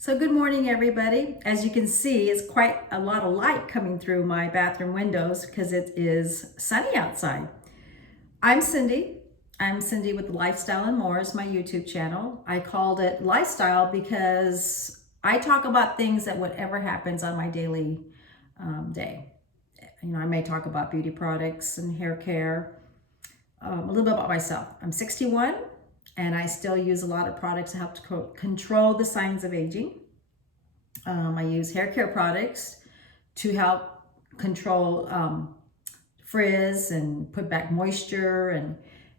So good morning, everybody. As you can see, it's quite a lot of light coming through my bathroom windows because it is sunny outside. I'm Cindy. I'm Cindy with Lifestyle and More is my YouTube channel. I called it Lifestyle because I talk about things that whatever happens on my daily day. You know, I may talk about beauty products and hair care, a little bit about myself. I'm 61 and I still use a lot of products to help to control the signs of aging. I use hair care products to help control frizz and put back moisture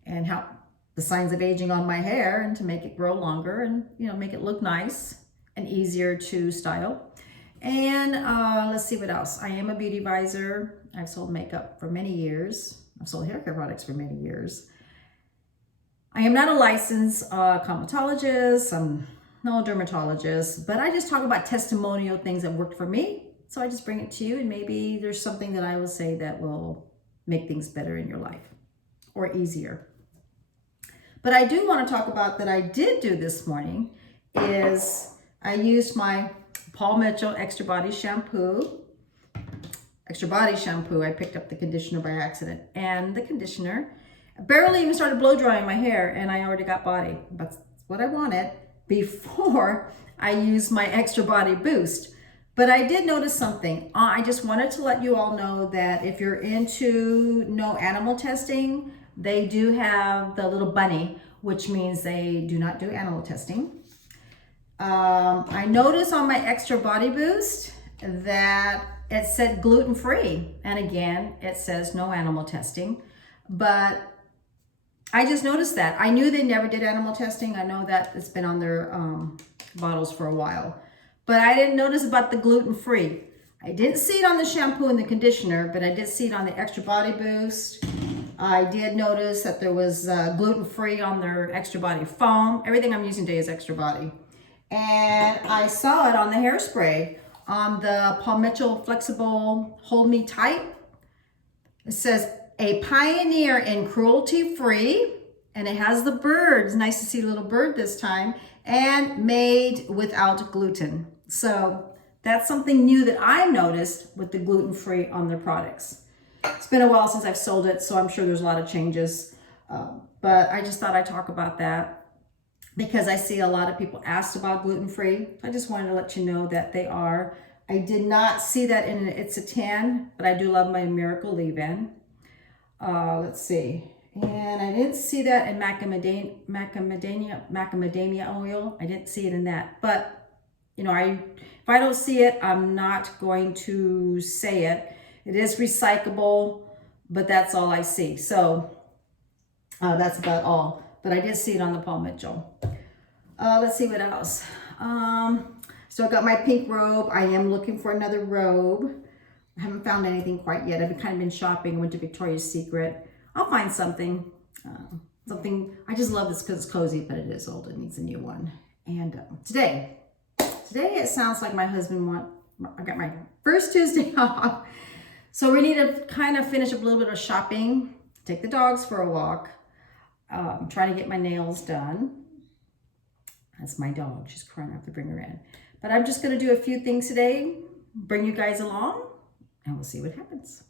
and help the signs of aging on my hair and to make it grow longer and, you know, make it look nice and easier to style. And let's see what else. I am a beauty advisor. I've sold makeup for many years. I've sold hair care products for many years. I am not a licensed cosmetologist. I'm no dermatologist, but I just talk about testimonial things that worked for me. So I just bring it to you, and maybe there's something that I will say that will make things better in your life or easier. But I do want to talk about that I did do this morning is I used my Paul Mitchell Extra Body Shampoo. I picked up the conditioner by accident, and the conditioner barely even started blow drying my hair, and I already got body. That's what I wanted before I used my Extra Body Boost. But I did notice something. I just wanted to let you all know that if you're into no animal testing, they do have the little bunny, which means they do not do animal testing. I noticed on my Extra Body Boost that it said gluten-free. And again, it says no animal testing. But I just noticed that. I knew they never did animal testing. I know that it's been on their bottles for a while. But I didn't notice about the gluten-free. I didn't see it on the shampoo and the conditioner, but I did see it on the Extra Body Boost. I did notice that there was gluten-free on their Extra Body Foam. Everything I'm using today is Extra Body. And I saw it on the hairspray, on the Paul Mitchell Flexible Hold Me Tight. It says, a pioneer in cruelty-free, and it has the bird. It's nice to see a little bird this time, and made without gluten. So that's something new that I noticed with the gluten-free on their products. It's been a while since I've sold it, so I'm sure there's a lot of changes. But I just thought I'd talk about that because I see a lot of people asked about gluten-free. I just wanted to let you know that they are. I did not see that in It's a 10, but I do love my Miracle Leave-In. Let's see. And I didn't see that in macadamia oil. I didn't see it in that. But, you know, if I don't see it, I'm not going to say it. It is recyclable, but that's all I see. So that's about all. But I did see it on the Paul Mitchell. Let's see what else. So I got my pink robe. I am looking for another robe. I haven't found anything quite yet. I've kind of been shopping. I went to Victoria's Secret. I'll find something. I just love this because it's cozy, but it is old. It needs a new one. And today it sounds like my husband I got my first Tuesday off. So we need to kind of finish up a little bit of shopping, take the dogs for a walk, trying to get my nails done. That's my dog. She's crying. I have to bring her in. But I'm just going to do a few things today, bring you guys along, and we'll see what happens.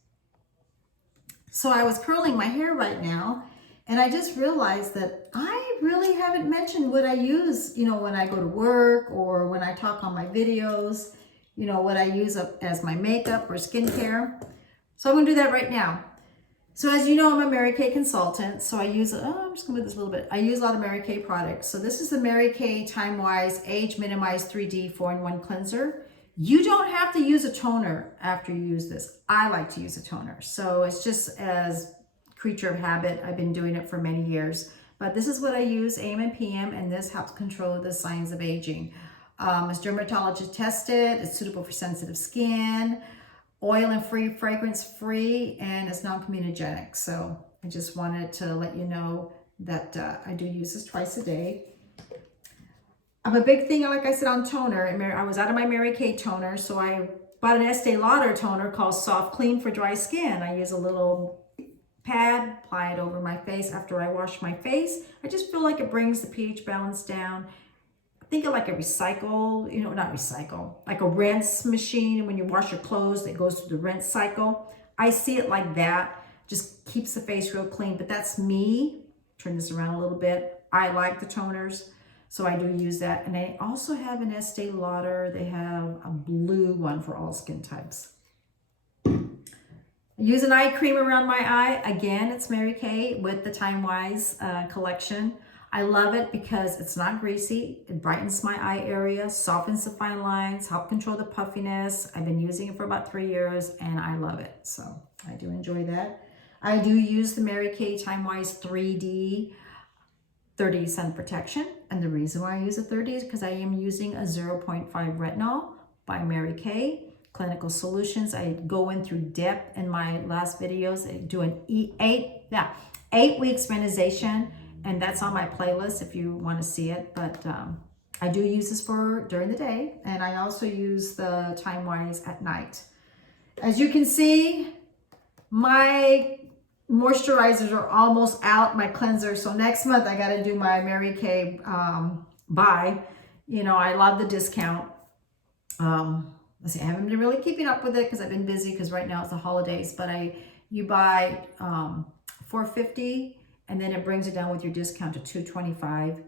So I was curling my hair right now, and I just realized that I really haven't mentioned what I use, you know, when I go to work or when I talk on my videos, you know, what I use as my makeup or skincare. So I'm going to do that right now. So as you know, I'm a Mary Kay consultant, so I use, I'm just going to move this a little bit. I use a lot of Mary Kay products. So this is the Mary Kay Timewise Age Minimized 3D 4-in-1 Cleanser. You don't have to use a toner after you use this. I like to use a toner. So it's just as creature of habit. I've been doing it for many years. But this is what I use AM and PM, and this helps control the signs of aging. It's dermatologist tested. It's suitable for sensitive skin, oil and free, fragrance free, and it's non-comedogenic. So I just wanted to let you know that I do use this twice a day. I'm a big thing, like I said, on toner. I was out of my Mary Kay toner, so I bought an Estee Lauder toner called Soft Clean for dry skin. I use a little pad, apply it over my face after I wash my face. I just feel like it brings the pH balance down. think of like a recycle, you know, not recycle, like a rinse machine. When you wash your clothes, it goes through the rinse cycle. I see it like that. Just keeps the face real clean, but that's me. Turn this around a little bit. I like the toners, so I do use that. And I also have an Estee Lauder. They have a blue one for all skin types. I use an eye cream around my eye. Again, it's Mary Kay with the Timewise collection. I love it because it's not greasy. It brightens my eye area, softens the fine lines, help control the puffiness. I've been using it for about 3 years and I love it. So I do enjoy that. I do use the Mary Kay Timewise 3D 30 sun protection. And the reason why I use a 30 is because I am using a 0.5 retinol by Mary Kay. Clinical Solutions. I go in through depth in my last videos. I do an 8 weeks menization, and that's on my playlist if you want to see it. But I do use this for during the day, and I also use the Timewise at night. As you can see, my moisturizers are almost out, my cleanser. So next month I got to do my Mary Kay buy. You know, I love the discount. Let's see, I haven't been really keeping up with it because I've been busy because right now it's the holidays, but you buy $4.50 and then it brings it down with your discount to $2.25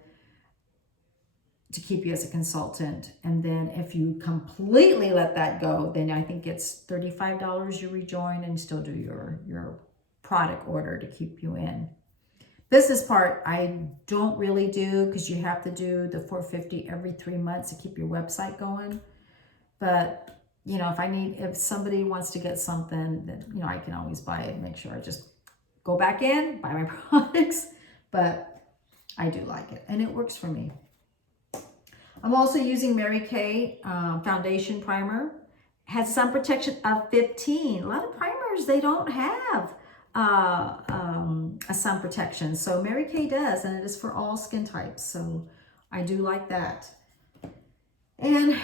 to keep you as a consultant. And then if you completely let that go, then I think it's $35 you rejoin and still do your product order to keep you in. Business part, I don't really do because you have to do the $4.50 every 3 months to keep your website going. But, you know, if somebody wants to get something, then, you know, I can always buy it and make sure I just go back in, buy my products. But I do like it and it works for me. I'm also using Mary Kay foundation primer. It has sun protection of 15. A lot of primers, they don't have a sun protection. So Mary Kay does, and it is for all skin types. So I do like that. And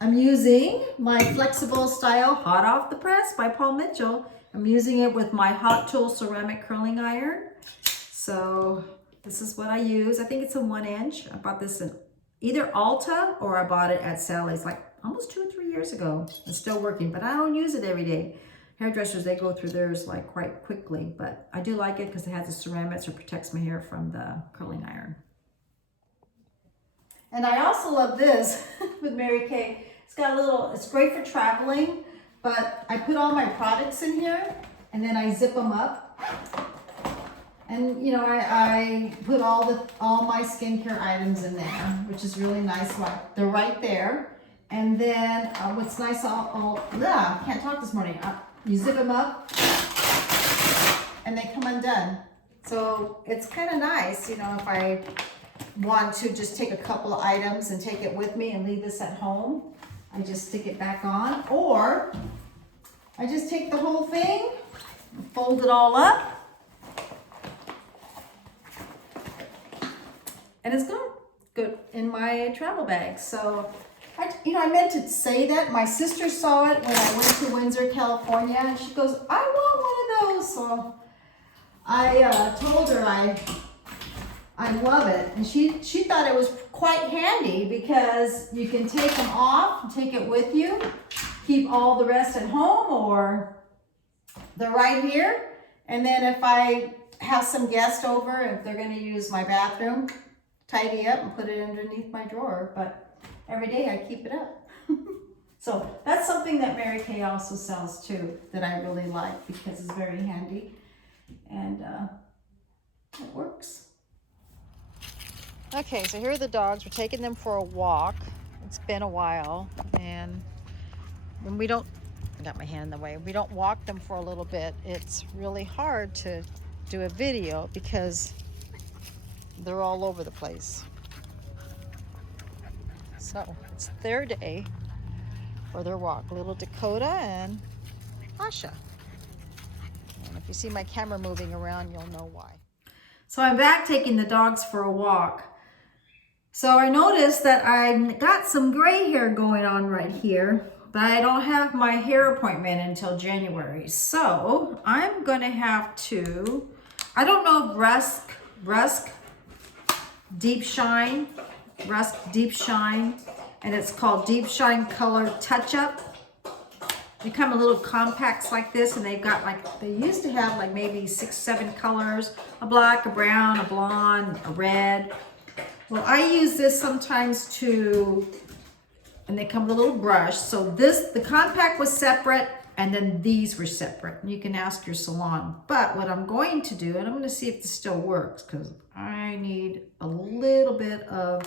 I'm using my Flexible Style Hot Off the Press by Paul Mitchell. I'm using it with my Hot Tool ceramic curling iron. So this is what I use. I think it's a 1 inch. I bought this in either Ulta or I bought it at Sally's like almost 2 or 3 years ago. It's still working, but I don't use it every day. Hairdressers, they go through theirs like quite quickly, but I do like it because it has the ceramics, or protects my hair from the curling iron. And I also love this with Mary Kay. It's got a little, it's great for traveling, but I put all my products in here and then I zip them up. And you know, I put all my skincare items in there, which is really nice. They're right there. And then what's nice, can't talk this morning. You zip them up and they come undone. So it's kind of nice, you know, if I want to just take a couple of items and take it with me and leave this at home, I just stick it back on, or I just take the whole thing, fold it all up, and it's good in my travel bag. So, I meant to say that. My sister saw it when I went to Windsor, California, and she goes, I want one of those. So I told her I love it. And she thought it was quite handy because you can take them off and take it with you, keep all the rest at home, or they're right here. And then if I have some guests over, if they're going to use my bathroom, tidy up and put it underneath my drawer. But every day I keep it up. So that's something that Mary Kay also sells too, that I really like because it's very handy and it works. Okay, so here are the dogs. We're taking them for a walk. It's been a while, and when we don't, I got my hand in the way, we don't walk them for a little bit, it's really hard to do a video because they're all over the place. So it's their day for their walk. Little Dakota and Asha. And if you see my camera moving around, you'll know why. So I'm back taking the dogs for a walk. So I noticed that I got some gray hair going on right here, but I don't have my hair appointment until January. So I'm gonna have to, I don't know if RUSK Deep Shine RUSK Deep Shine, and it's called Deep Shine Color Touch Up. They come in little compacts like this, and they've got like, they used to have like maybe 6, 7 colors, a black, a brown, a blonde, a red. Well, I use this sometimes to, and they come with a little brush. So this, the compact was separate, and then these were separate. You can ask your salon. But what I'm going to do, and I'm going to see if this still works, because I need a little bit of,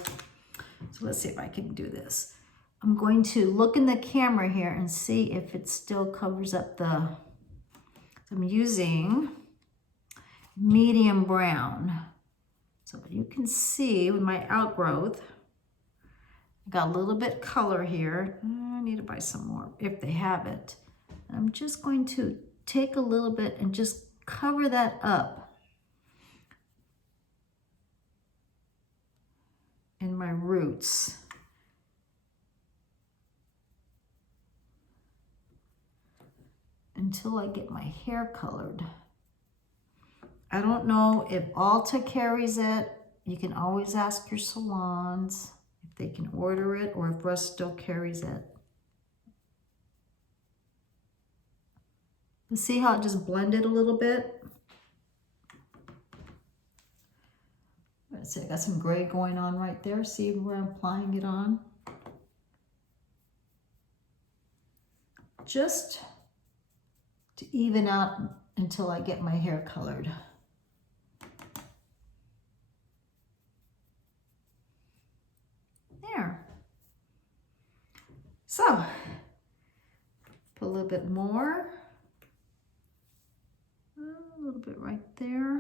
so let's see if I can do this. I'm going to look in the camera here and see if it still covers up the, I'm using medium brown. So you can see with my outgrowth, I got a little bit color here. I need to buy some more if they have it. I'm just going to take a little bit and just cover that up in my roots. Until I get my hair colored. I don't know if Ulta carries it. You can always ask your salons if they can order it, or if RUSK still carries it. You see how it just blended a little bit? Let's see, I got some gray going on right there. See where I'm applying it on? Just to even out until I get my hair colored. There. So, put a little bit more. A little bit right there.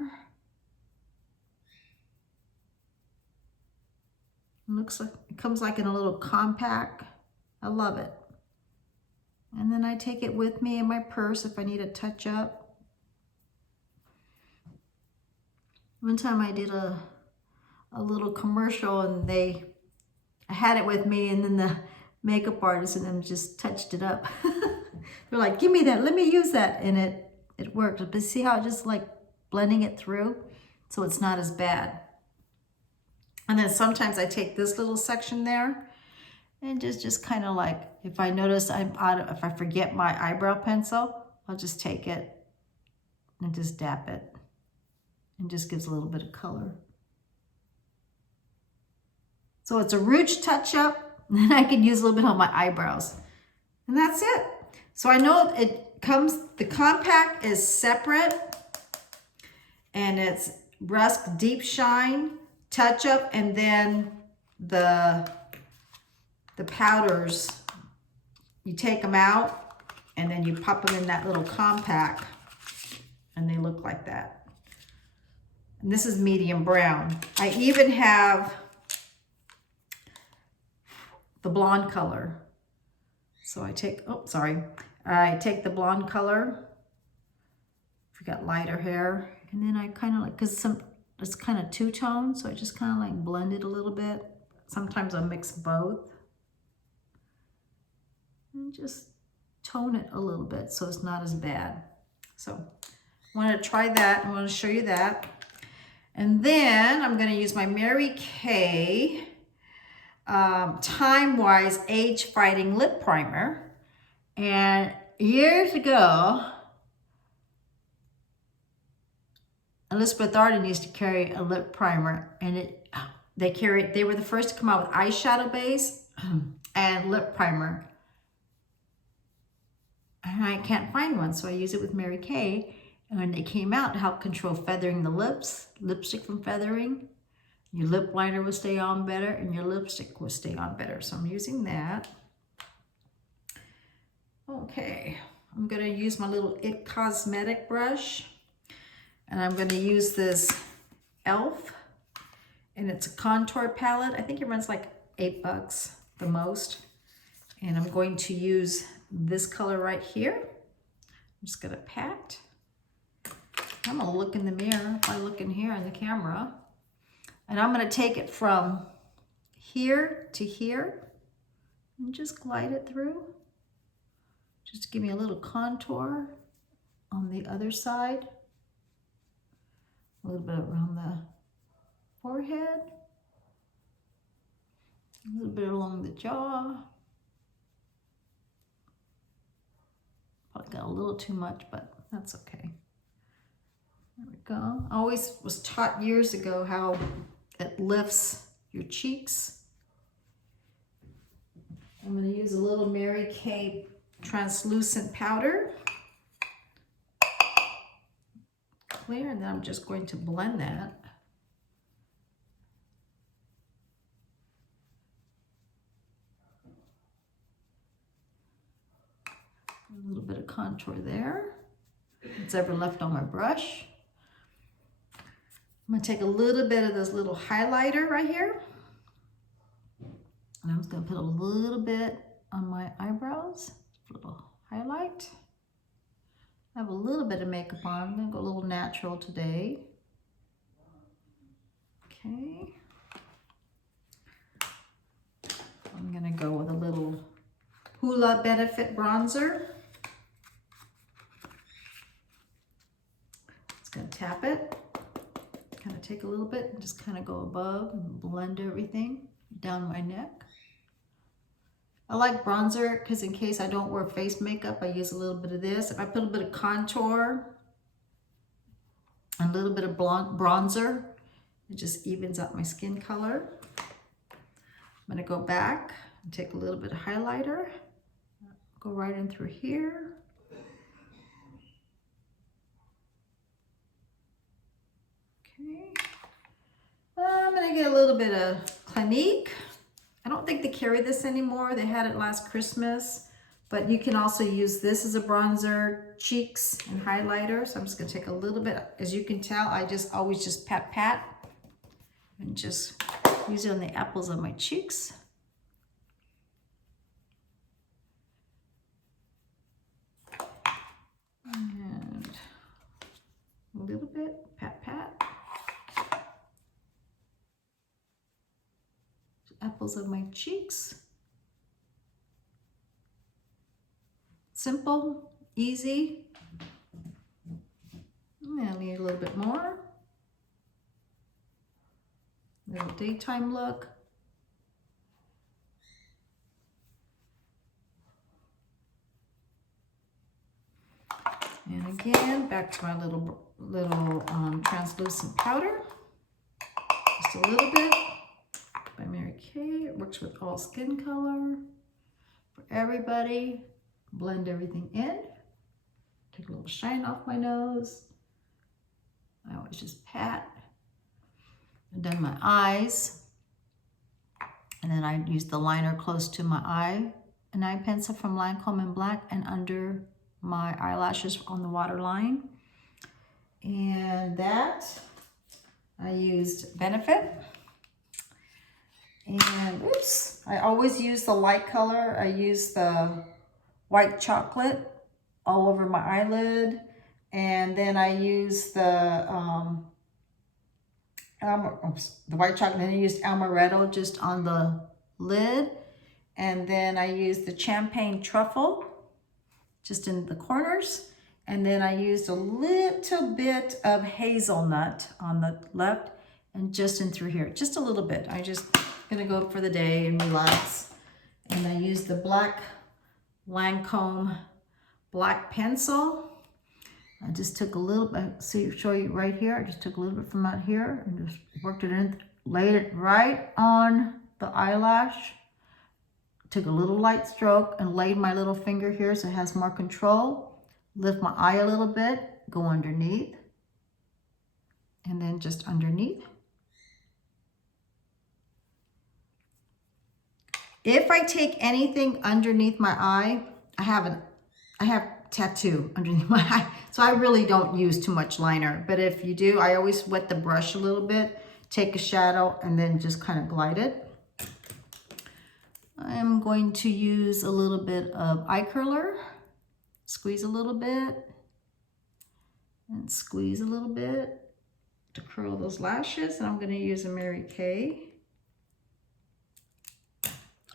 It looks like, it comes like in a little compact. I love it. And then I take it with me in my purse if I need a touch up. One time I did a little commercial, and I had it with me, and then the makeup artist and them just touched it up. They're like, give me that, let me use that. And it worked. But see how it just like blending it through? So it's not as bad. And then sometimes I take this little section there and just kind of like, if I notice if I forget my eyebrow pencil, I'll just take it and just dab it. And just gives a little bit of color. So it's a rouge touch-up, and then I can use a little bit on my eyebrows. And that's it. So I know it comes, the compact is separate, and it's RUSK Deep Shine Touch-Up, and then the powders, you take them out, and then you pop them in that little compact, and they look like that. And this is medium brown. I even have the blonde color. So I take, I take the blonde color, if you got lighter hair, and then I kind of like, because it's kind of two-tone, so I just kind of like blend it a little bit. Sometimes I'll mix both. And just tone it a little bit so it's not as bad. So I want to try that. I want to show you that. And then I'm going to use my Mary Kay Timewise Age Fighting Lip Primer. And years ago, Elizabeth Arden used to carry a lip primer, and they were the first to come out with eyeshadow base and lip primer. And I can't find one, so I use it with Mary Kay. And when they came out, to help control feathering the lips, lipstick from feathering, your lip liner will stay on better, and your lipstick will stay on better. So I'm using that. Okay, I'm gonna use my little It Cosmetic brush, and I'm gonna use this e.l.f. and it's a contour palette. I think it runs like $8 the most. And I'm going to use this color right here. I'm just gonna pat. I'm gonna look in the mirror. If I look in here in the camera, and I'm gonna take it from here to here and just glide it through. Just give me a little contour on the other side. A little bit around the forehead. A little bit along the jaw. Probably got a little too much, but that's okay. There we go. I always was taught years ago how it lifts your cheeks. I'm going to use a little Mary Kay translucent powder. Clear, and then I'm just going to blend that. A little bit of contour there. What's ever left on my brush. I'm going to take a little bit of this little highlighter right here. And I'm just going to put a little bit on my eyebrows. A little highlight. I have a little bit of makeup on. I'm going to go a little natural today. Okay. I'm going to go with a little Hoola Benefit bronzer. Just going to tap it. Kind of take a little bit and just kind of go above and blend everything down my neck. I like bronzer because in case I don't wear face makeup, I use a little bit of this. If I put a bit of contour and a little bit of bronzer, it just evens out my skin color. I'm going to go back and take a little bit of highlighter. Go right in through here. Okay. I'm going to get a little bit of Clinique. I don't think they carry this anymore. They had it last Christmas, but you can also use this as a bronzer, cheeks, and highlighter. So I'm just going to take a little bit. As you can tell, I just always just pat and just use it on the apples of my cheeks. And a little bit, pat. Apples of my cheeks. Simple, easy. I need a little bit more. Little daytime look. And again, back to my little translucent powder. Just a little bit. By Mary Kay. It works with all skin color for everybody. Blend everything in. Take a little shine off my nose. I always just pat. I've done my eyes. And then I use the liner close to my eye. An eye pencil from Lancome in black and under my eyelashes on the waterline. And that I used Benefit. And oops, I always use the light color. I use the white chocolate all over my eyelid. And then I use the white chocolate. Then I used amaretto just on the lid. And then I used the champagne truffle just in the corners. And then I used a little bit of hazelnut on the left and just in through here, just a little bit. I just gonna go for the day and relax. And I used the black Lancome black pencil. I just took a little bit, show you right here. I just took a little bit from out here and just worked it in, laid it right on the eyelash. Took a little light stroke and laid my little finger here so it has more control. Lift my eye a little bit, go underneath, and then just underneath. If I take anything underneath my eye, I have tattoo underneath my eye, so I really don't use too much liner. But if you do, I always wet the brush a little bit, take a shadow, and then just kind of glide it. I'm going to use a little bit of eye curler, squeeze a little bit, and squeeze a little bit to curl those lashes. And I'm going to use a Mary Kay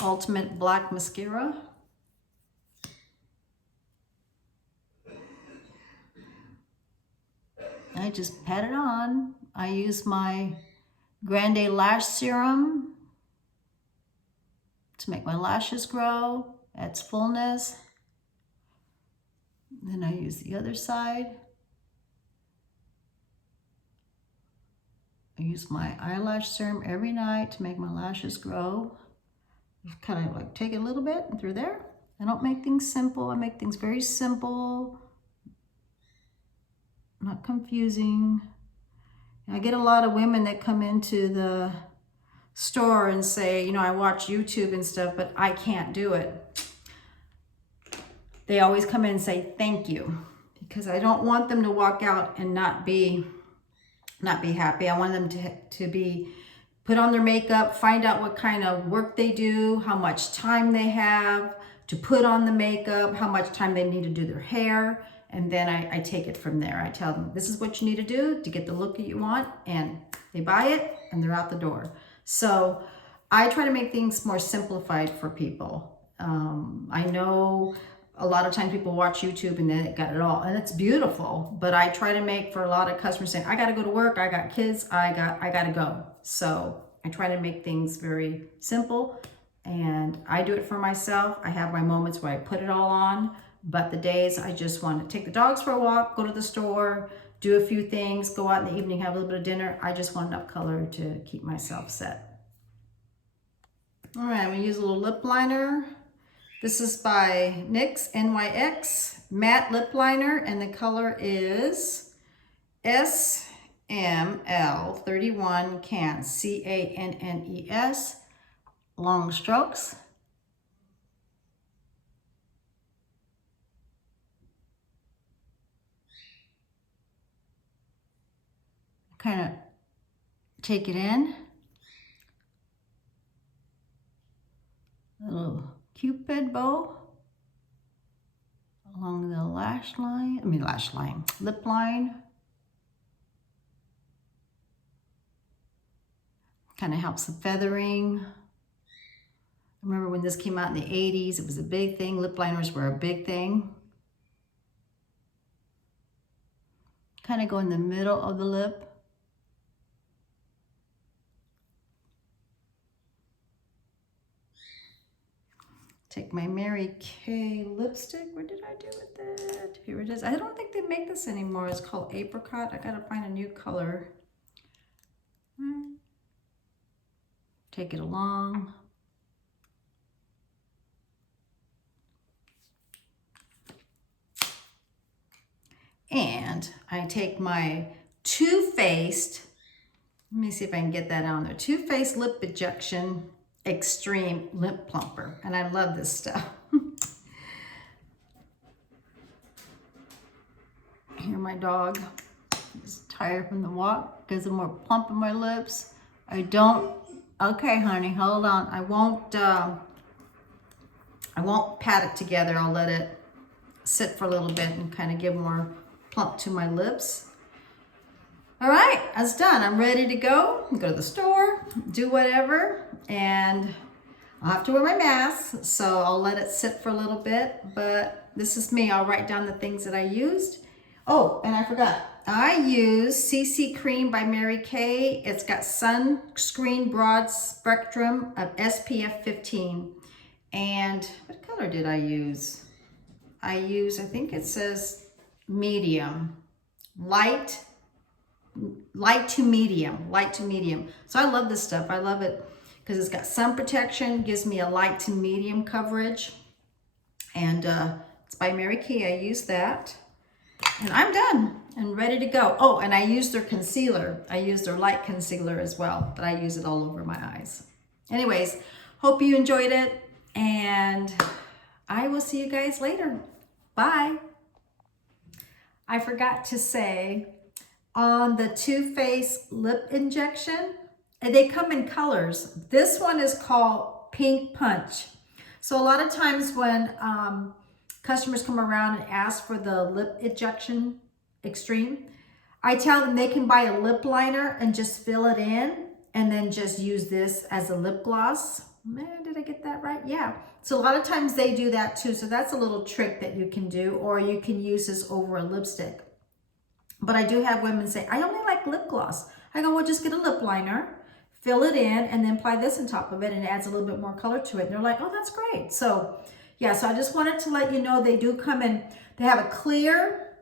Ultimate Black Mascara. I just pat it on. I use my Grande Lash Serum to make my lashes grow, adds fullness. Then I use the other side. I use my eyelash serum every night to make my lashes grow. Just kind of like take it a little bit and through there. I don't make things simple. I make things very simple, not confusing. I get a lot of women that come into the store and say, you know, I watch YouTube and stuff, but I can't do it. They always come in and say, thank you, because I don't want them to walk out and not be happy. I want them to be put on their makeup, find out what kind of work they do, how much time they have to put on the makeup, how much time they need to do their hair. And then I take it from there. I tell them, this is what you need to do to get the look that you want. And they buy it and they're out the door. So I try to make things more simplified for people. I know a lot of times people watch YouTube and then it got it all, and it's beautiful. But I try to make, for a lot of customers saying, I got to go to work, I got kids, I got to go. So I try to make things very simple, and I do it for myself. I have my moments where I put it all on, but the days I just want to take the dogs for a walk, go to the store, do a few things, go out in the evening, have a little bit of dinner. I just want enough color to keep myself set. All right, I'm gonna use a little lip liner. This is by NYX Matt Lip Liner, and the color is SML31 Cannes, CANNES, long strokes. Kind of take it in. A little Cupid bow along the lip line. Kind of helps the feathering. I remember when this came out in the 80s, it was a big thing. Lip liners were a big thing. Kind of go in the middle of the lip. Take my Mary Kay lipstick. Where did I do with that? Here it is. I don't think they make this anymore. It's called Apricot. I gotta find a new color. Take it along. And I take my Too Faced, let me see if I can get that on there, Too Faced Lip Ejection Extreme Lip Plumper. And I love this stuff. Here my dog is tired from the walk because I'm more plump in my lips. I don't, okay honey, hold on. I won't pat it together. I'll let it sit for a little bit and kind of give more plump to my lips. All right, that's done. I'm ready to go. Go to the store, do whatever, and I'll have to wear my mask, so I'll let it sit for a little bit, but this is me. I'll write down the things that I used. Oh, and I forgot. I use CC Cream by Mary Kay. It's got sunscreen broad spectrum of SPF 15. And what color did I use? I think it says medium, light to medium. So I love this stuff. I love it because it's got sun protection, gives me a light to medium coverage. And it's by Mary Kay. I use that. And I'm done and ready to go. Oh, and I used their concealer. I used their light concealer as well, but I use it all over my eyes. Anyways, hope you enjoyed it, and I will see you guys later. Bye. I forgot to say, on the Too Faced lip injection, they come in colors. This one is called Pink Punch. So a lot of times when customers come around and ask for the lip injection extreme, I tell them they can buy a lip liner and just fill it in and then just use this as a lip gloss. Man, did I get that right? Yeah. So a lot of times they do that too. So that's a little trick that you can do, or you can use this over a lipstick. But I do have women say, I only like lip gloss. I go, well, just get a lip liner, fill it in, and then apply this on top of it, and it adds a little bit more color to it. And they're like, oh, that's great. So yeah, so I just wanted to let you know they do come in, they have a clear,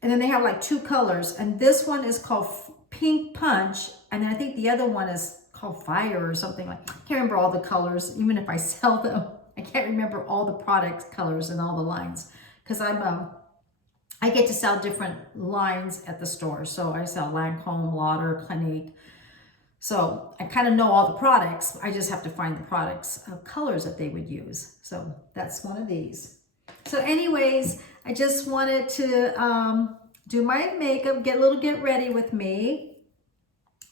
and then they have like 2 colors. And this one is called Pink Punch. And then I think the other one is called Fire or something like, I can't remember all the colors, even if I sell them. I can't remember all the product colors and all the lines, because I get to sell different lines at the store. So I sell Lancome, Lauder, Clinique. So I kind of know all the products. I just have to find the products colors that they would use. So that's one of these. So anyways, I just wanted to do my makeup, get ready with me.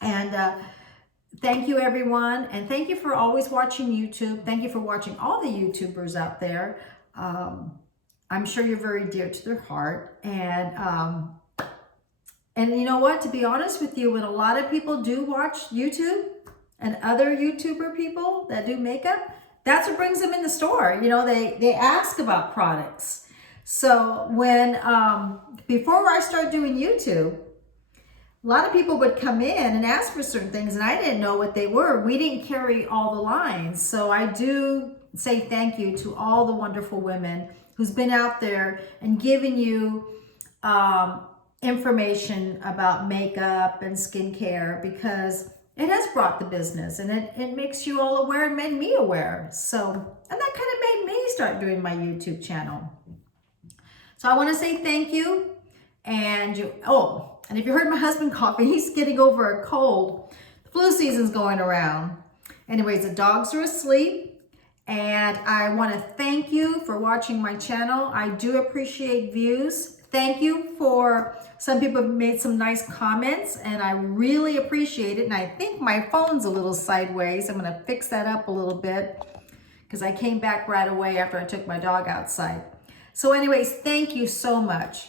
And thank you, everyone. And thank you for always watching YouTube. Thank you for watching all the YouTubers out there. I'm sure you're very dear to their heart. And you know what? To be honest with you, when a lot of people do watch YouTube and other YouTuber people that do makeup, that's what brings them in the store. You know, they ask about products. So when, before I started doing YouTube, a lot of people would come in and ask for certain things, and I didn't know what they were. We didn't carry all the lines. So I do say thank you to all the wonderful women who's been out there and given you information about makeup and skincare, because it has brought the business, and it makes you all aware and made me aware. So, and that kind of made me start doing my YouTube channel. So I want to say thank you. And and if you heard my husband coughing, he's getting over a cold. The flu season's going around. Anyways, the dogs are asleep. And I want to thank you for watching my channel. I do appreciate views. Thank you for, some people have made some nice comments, and I really appreciate it. And I think my phone's a little sideways. I'm going to fix that up a little bit, because I came back right away after I took my dog outside. So anyways, thank you so much.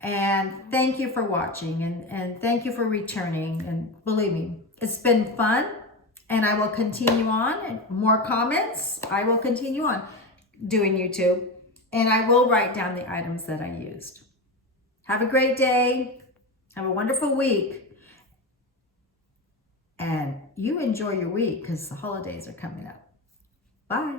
And thank you for watching, and thank you for returning. And believe me, it's been fun, and I will continue on. And more comments, I will continue on doing YouTube, and I will write down the items that I used. Have a great day. Have a wonderful week. And you enjoy your week, because the holidays are coming up. Bye.